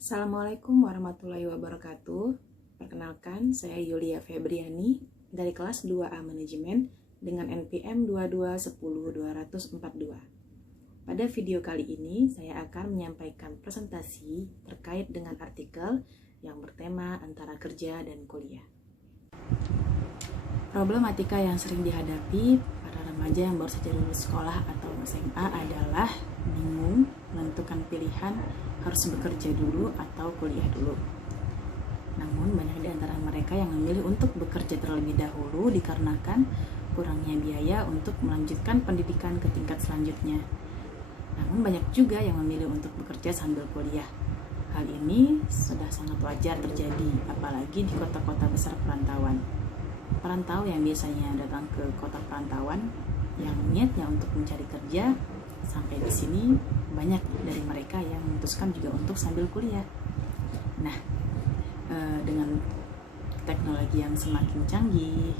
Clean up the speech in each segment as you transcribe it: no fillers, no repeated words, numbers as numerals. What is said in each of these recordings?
Assalamualaikum warahmatullahi wabarakatuh. Perkenalkan, saya Yulia Febriani dari kelas 2A Manajemen dengan NPM 2210242. Pada video kali ini, saya akan menyampaikan presentasi terkait dengan artikel yang bertema antara kerja dan kuliah. Problematika yang sering dihadapi para remaja yang baru saja lulus sekolah atau SMA adalah bingung menentukan pilihan harus bekerja dulu atau kuliah dulu. Namun banyak di antara mereka yang memilih untuk bekerja terlebih dahulu dikarenakan kurangnya biaya untuk melanjutkan pendidikan ke tingkat selanjutnya. Namun banyak juga yang memilih untuk bekerja sambil kuliah. Hal ini sudah sangat wajar terjadi, apalagi di kota-kota besar perantauan. Perantau yang biasanya datang ke kota perantauan yang niatnya untuk mencari kerja, sampai di sini banyak dari mereka yang memutuskan juga untuk sambil kuliah. Nah, dengan teknologi yang semakin canggih,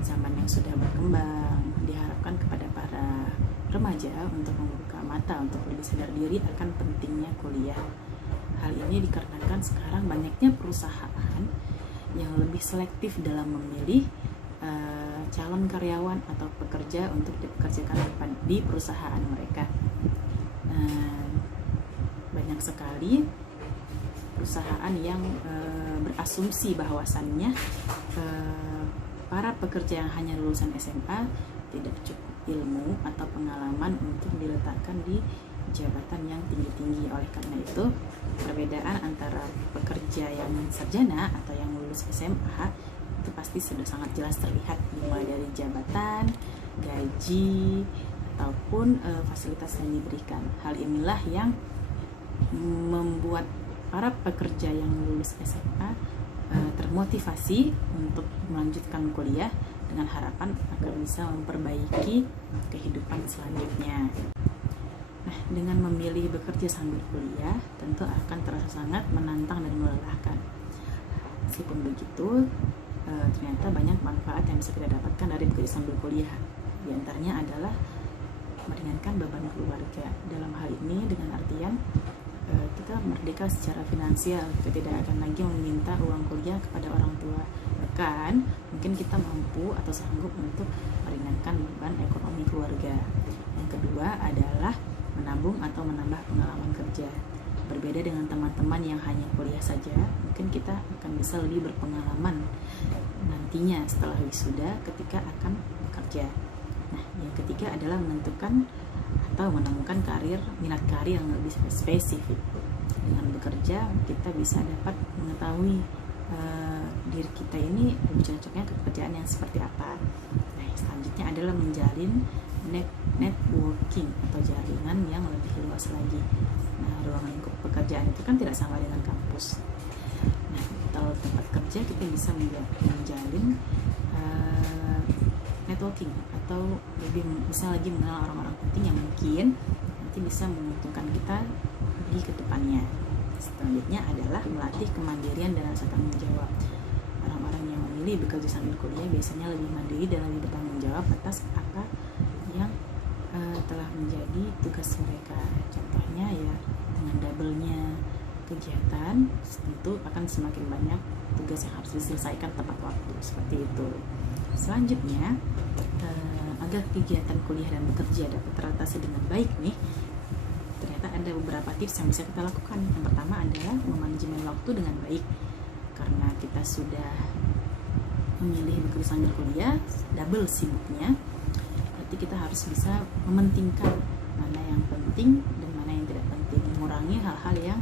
zaman yang sudah berkembang, diharapkan kepada para remaja untuk membuka mata untuk lebih sadar diri akan pentingnya kuliah. Hal ini dikarenakan sekarang banyaknya perusahaan yang lebih selektif dalam memilih calon karyawan atau pekerja untuk dipekerjakan di perusahaan mereka. Banyak sekali perusahaan yang berasumsi bahwasannya para pekerja yang hanya lulusan SMA tidak cukup ilmu atau pengalaman untuk diletakkan di jabatan yang tinggi-tinggi. Oleh karena itu, perbedaan antara pekerja yang sarjana atau yang lulus SMA itu pasti sudah sangat jelas terlihat, dimulai dari jabatan, gaji, ataupun fasilitas yang diberikan. Hal inilah yang membuat para pekerja yang lulus SMA termotivasi untuk melanjutkan kuliah dengan harapan agar bisa memperbaiki kehidupan selanjutnya. Nah, dengan memilih bekerja sambil kuliah tentu akan terasa sangat menantang dan melelahkan. Meskipun begitu, ternyata banyak manfaat yang bisa kita dapatkan dari bekerja sambil kuliah. Di antaranya adalah meringankan beban keluarga. Dalam hal ini dengan artian kita merdeka secara finansial, kita tidak akan lagi meminta uang kuliah kepada orang tua. Bahkan mungkin kita mampu atau sanggup untuk meringankan beban ekonomi keluarga. Yang kedua adalah menabung atau menambah pengalaman kerja. Berbeda dengan teman-teman yang hanya kuliah saja, mungkin kita akan bisa lebih berpengalaman nantinya setelah wisuda ketika akan bekerja. Nah, yang ketiga adalah menentukan atau menemukan minat karir yang lebih spesifik. Dengan bekerja, kita bisa dapat mengetahui diri kita ini lebih cocoknya ke pekerjaan yang seperti apa. Nah, selanjutnya adalah menjalin networking atau jaringan yang lebih luas lagi. Nah, ruang lingkup pekerjaan itu kan tidak sama dengan kampus. Nah, kalau tempat kerja kita bisa menjalin networking atau lebih bisa lagi mengenal orang-orang penting yang mungkin nanti bisa menguntungkan kita di kedepannya. Selanjutnya adalah melatih kemandirian dan rasa tanggung jawab. Orang-orang yang memilih bekerja sambil kuliah biasanya lebih mandiri dan lebih bertanggung jawab atas apa yang telah menjadi tugas mereka. Contohnya ya, dengan double-nya kegiatan tentu akan semakin banyak tugas yang harus diselesaikan tepat waktu, seperti itu. Selanjutnya, agar kegiatan kuliah dan bekerja dapat teratasi dengan baik nih, ternyata ada beberapa tips yang bisa kita lakukan. Yang pertama adalah memanajemen waktu dengan baik. Karena kita sudah memilih bekerja sambil kuliah, double sibuknya, berarti kita harus bisa mementingkan mana yang penting dan mana yang tidak penting, mengurangi hal-hal yang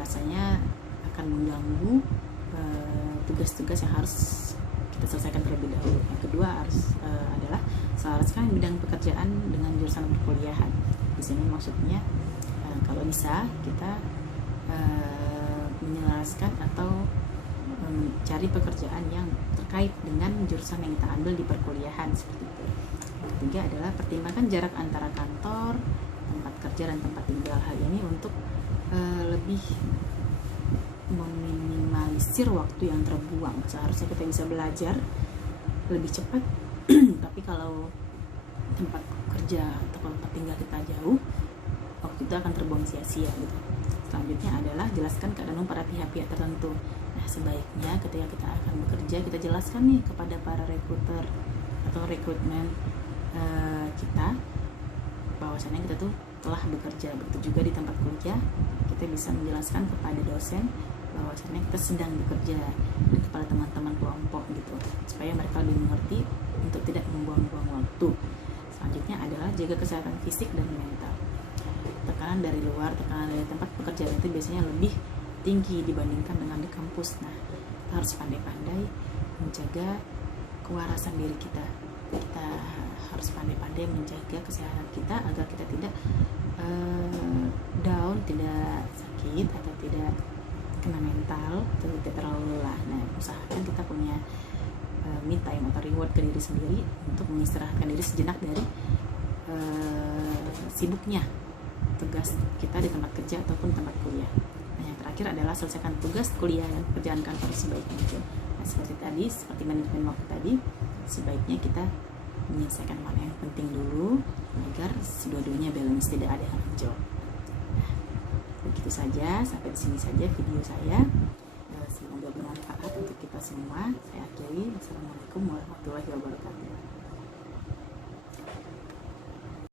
rasanya akan mengganggu tugas-tugas yang harus kita selesaikan terlebih dahulu. Yang kedua adalah selaraskan bidang pekerjaan dengan jurusan perkuliahan. Di sini maksudnya kalau bisa kita menyelaraskan atau mencari pekerjaan yang terkait dengan jurusan yang kita ambil di perkuliahan, seperti itu. Yang ketiga adalah pertimbangkan jarak antara kantor, tempat kerja, dan tempat tinggal. Hal ini untuk lebih meminimalisir waktu yang terbuang. Seharusnya kita bisa belajar lebih cepat, tapi kalau tempat kerja atau tempat tinggal kita jauh, waktu itu akan terbuang sia-sia gitu. Selanjutnya adalah jelaskan keadaan pada pihak-pihak tertentu. Nah, sebaiknya ketika kita akan bekerja, kita jelaskan nih kepada para rekruter atau rekrutmen kita bahwasanya kita tuh telah bekerja. Begitu juga di tempat kuliah, kita bisa menjelaskan kepada dosen bahwasanya kita sedang bekerja, dan kepada teman-teman kelompok gitu, supaya mereka lebih mengerti untuk tidak membuang-buang waktu. Selanjutnya adalah jaga kesehatan fisik dan mental. Tekanan dari luar, tekanan dari tempat pekerjaan itu biasanya lebih tinggi dibandingkan dengan di kampus. Nah, kita harus pandai-pandai menjaga kewarasan diri kita. Kita harus pandai-pandai menjaga kesehatan kita agar kita tidak down, tidak sakit atau tidak kena mental, atau tidak terlalu lelah. Nah, usahakan kita punya me time atau reward ke diri sendiri untuk mengistirahatkan diri sejenak dari sibuknya tugas kita di tempat kerja ataupun tempat kuliah. Nah, yang terakhir adalah selesaikan tugas kuliah dan pekerjaan kantor sebaik mungkin. Nah, seperti manajemen waktu tadi, sebaiknya kita menyelesaikan mana yang penting dulu agar dua-duanya balance, tidak ada yang anjlok. Nah, begitu saja, sampai di sini saja video saya. Semoga bermanfaat untuk kita semua. Saya akhiri. Wassalamualaikum warahmatullahi wabarakatuh.